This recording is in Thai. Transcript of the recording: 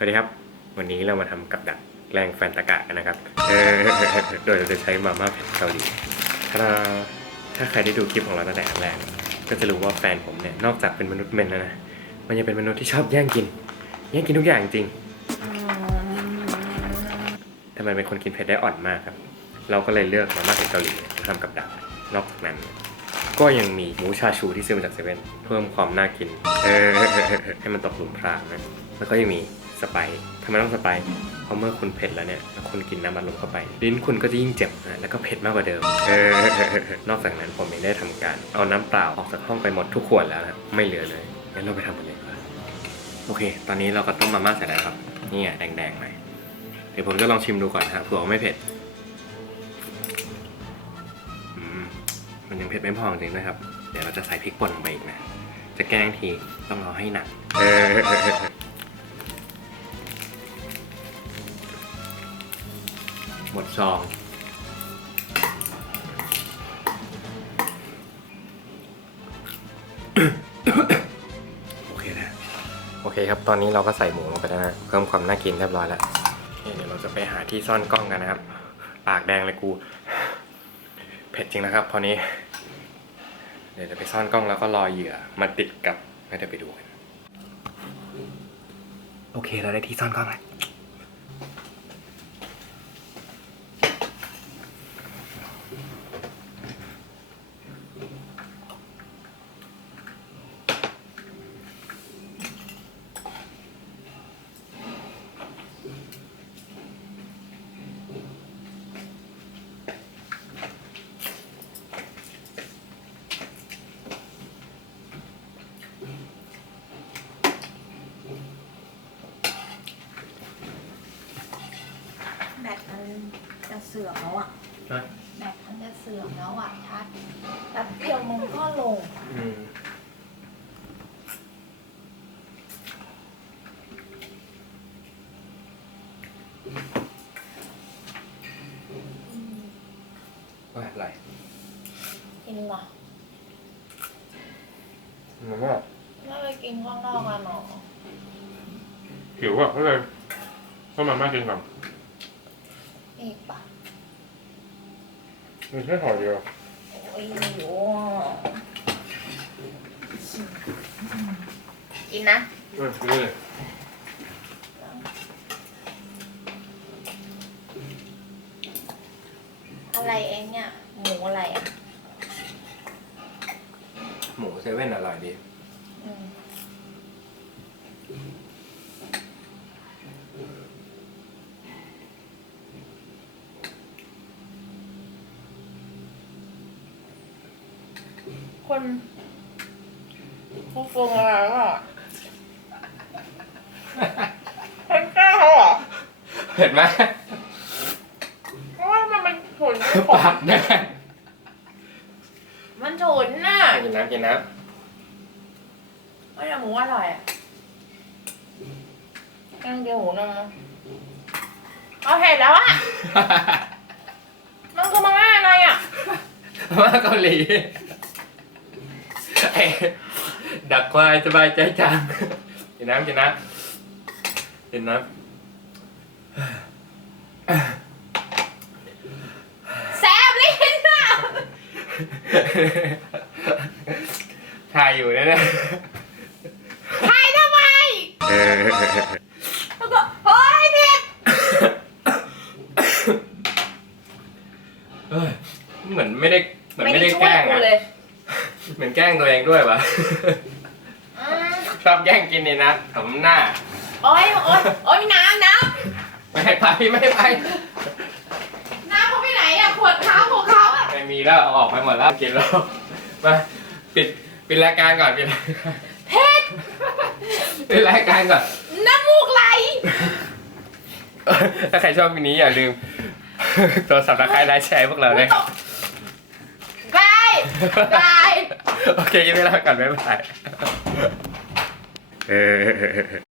สวัสดีครับ วันนี้เรามาทำกับดักแกล้งแฟนตะกะกันนะครับโดยเราจะใช้มาม่าเผ็ดเกาหลีถ้าถ้าใครได้ดูคลิปของเราตั้งแต่แรกก็จะรู้ว่าแฟนผมเนี่ยนอกจากเป็นมนุษย์เมนแล้วนะมันยังเป็นมนุษย์ที่ชอบแย่งกิน แย่งกินทุกอย่างจริงทำไมเป็นคนกินเผ็ดได้อ่อนมากครับ เราก็เลยเลือกมาม่าเผ็ดเกาหลีมาทำกับดักนอกจากนั้น ก็ยังมีหมูชาชูที่ซื้อมาจากเซเว่นเพิ่มความน่ากิน เออให้มันตกหลุมพรางนะแล้วก็ยังมี สไปทำไมต้องสไปซ์เพราะเมื่อคุณเผ็ดแล้วเนี่ยคุณกินน้ำมันลมเข้าไป ลิ้นคุณก็จะยิ่งเจ็บนะแล้วก็เผ็ดมากกว่าเดิมเออนอกจากนั้นผมยังได้ทำการ เอาน้ำเปล่าออกจากห้องไปหมดทุกขวดแล้วนะไม่เหลือเลยงั้นเราไปทำกันเลยดีกโอเค ตอนนี้เราก็ต้มมาม่าเสร็จแล้วครับนี่ไงแดงๆหน่อยเดี๋ยวผมจะลองชิมดูก่อนนะเผื่อไม่เผ็ดมันยังเผ็ดไม่พอจริงนะครับ เดี๋ยวเราจะใส่พริกป่นลงไปอีกนะ จะแกล้งทีต้องเอาให้หนัก หมดซอง โอเคนะ โอเคครับ ตอนนี้เราก็ใส่หมูลงไปแล้วนะเพิ่มความน่ากินเรียบร้อยแล้วโอเคเดี๋ยวเราจะไปหาที่ซ่อนกล้องกันนะครับ ปากแดงเลยกู เผ็ดจริงนะครับ พอนี้ เดี๋ยวจะไปซ่อนกล้องแล้วก็รอเหยื่อมาติดกับแล้วเดี๋ยวไปดูกัน โอเคเราได้ที่ซ่อนกล้องแล้ว แบตมันจะเสื่อมแล้วอะฮะแบตมันจะเสื่อมแล้วอะชัดแป๊บเดียวมันก็ลง อืม ว่าอะไรกินเหรอมันว่าไม่ไปกินข้างนอกกันหรอหิวอะก็เลยก็มาม่ากินก่อนอีกปะมีแค่ห่อเดียวโอ้ยหิวอะกินนะเออนี่อะไรเองเนี่ยห มูอะไรอะหมูเซเว่นอร่อยดีอืมคนเขาฟงอะไรอะเป็นแก้วเหรอเผ็ดไหมเพราะว่ามันเป็นฉุนขปามกแดง มันฉุน น่ะกินน้ำกินน้ไม่แต่หมูอร่อยอะยังเดียวหมูนึงเอาเผ็ดแล้วอะำมันคือมาม่าอะไรอะ มาเกาหลีไอ้ดักควายสบายใจจังกินน้ำกินน้ำกินน้แซบลิ้นอะำ ถ่ายอยู่เนี่ยนะถ่ายทำไมเออแล้วก็เฮ้ยเผ็ดเอ้ยเหมือนไม่ได้เหมือนไม่ได้ช่วแกยล้งกูอะเลยเหมือนแกล้งตัวเองด้วยวะอืมชอบแย่งกินนี่นะสมหน้า โอ๊ยโอ๊ยโอ๊ยน้ำน้ไม่ให้ไปไม่ให้ไปำน้ำเขาไปไหนอะขวดเขาของเขาอะไม่มีแล้วเอาออกไปหมดแล้วกินแล้วมาปิด ปิดรายการก่อนปิดรายการเผ็ดปิดรายการก่อน น้ำมูกไหล ถ้าใครชอบคลิปนี้อย่าลืมตัวสับตะไคร้ไลค์แชร์พวกเราด้วยครับได้ได้โอเคยินดีแล้วก่อนบ๊ายบายเออ